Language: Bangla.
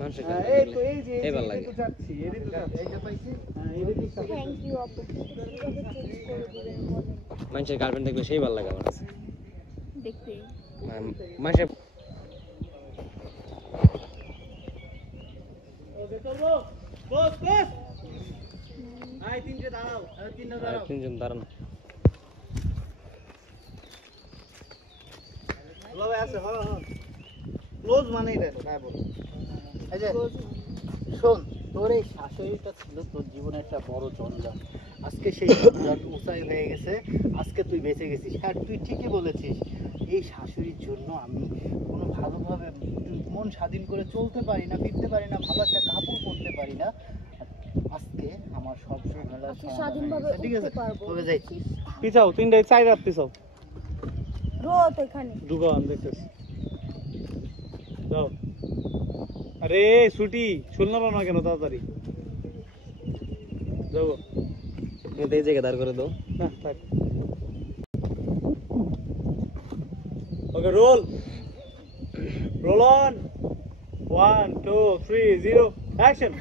মানুষের এই তো এই যে এই ভালো লাগে তো যাচ্ছি এই তো যাচ্ছি এই যে পাইছি হ্যাঁ এই যে থ্যাংক ইউ আপু কিভাবে চেঞ্জ করে দিবেন বলেন মানুষের গার্লফ্রেন্ড দেখলে সেই ভালো লাগে আমার কাছে দেখতে মানুষের বস বস আই তিনটে দাঁড়াও তিনটা দাঁড়াও তিনজন দাঁড়ান লবে আছে হ্যাঁ হ্যাঁ ক্লোজ মানেই রে তাই বল এই যে শোন তোর এই শাশুড়িটা ছিল তোর জীবনে একটা বড় জঞ্জাল আজকে সেই জঞ্জাল উঁচাই হয়ে গেছে আজকে তুই বেঁচে গেছিস আর তুই ঠিকই বলেছিস এই শাশুড়ির জন্য আমি কোনো ভালোভাবে মন স্বাধীন করে চলতে পারি না ফিরতে পারি না ভালো একটা কাপড় পরতে পারি না আজকে আমার সব ঝামেলা স্বাধীনভাবে ঠিক আছে উঠতে পারবো তবে যাই পিছাও তিনটায় চাই রাত পিছাও রোদ এখানে দোকান দেখতেছি যাও আরে ছুটি শুনলাম না কেন তাড়াতাড়ি যাও এই জায়গায় দাঁড় করে দাও না থাক ওকে রোল রোল অন 1 2 3 0 অ্যাকশন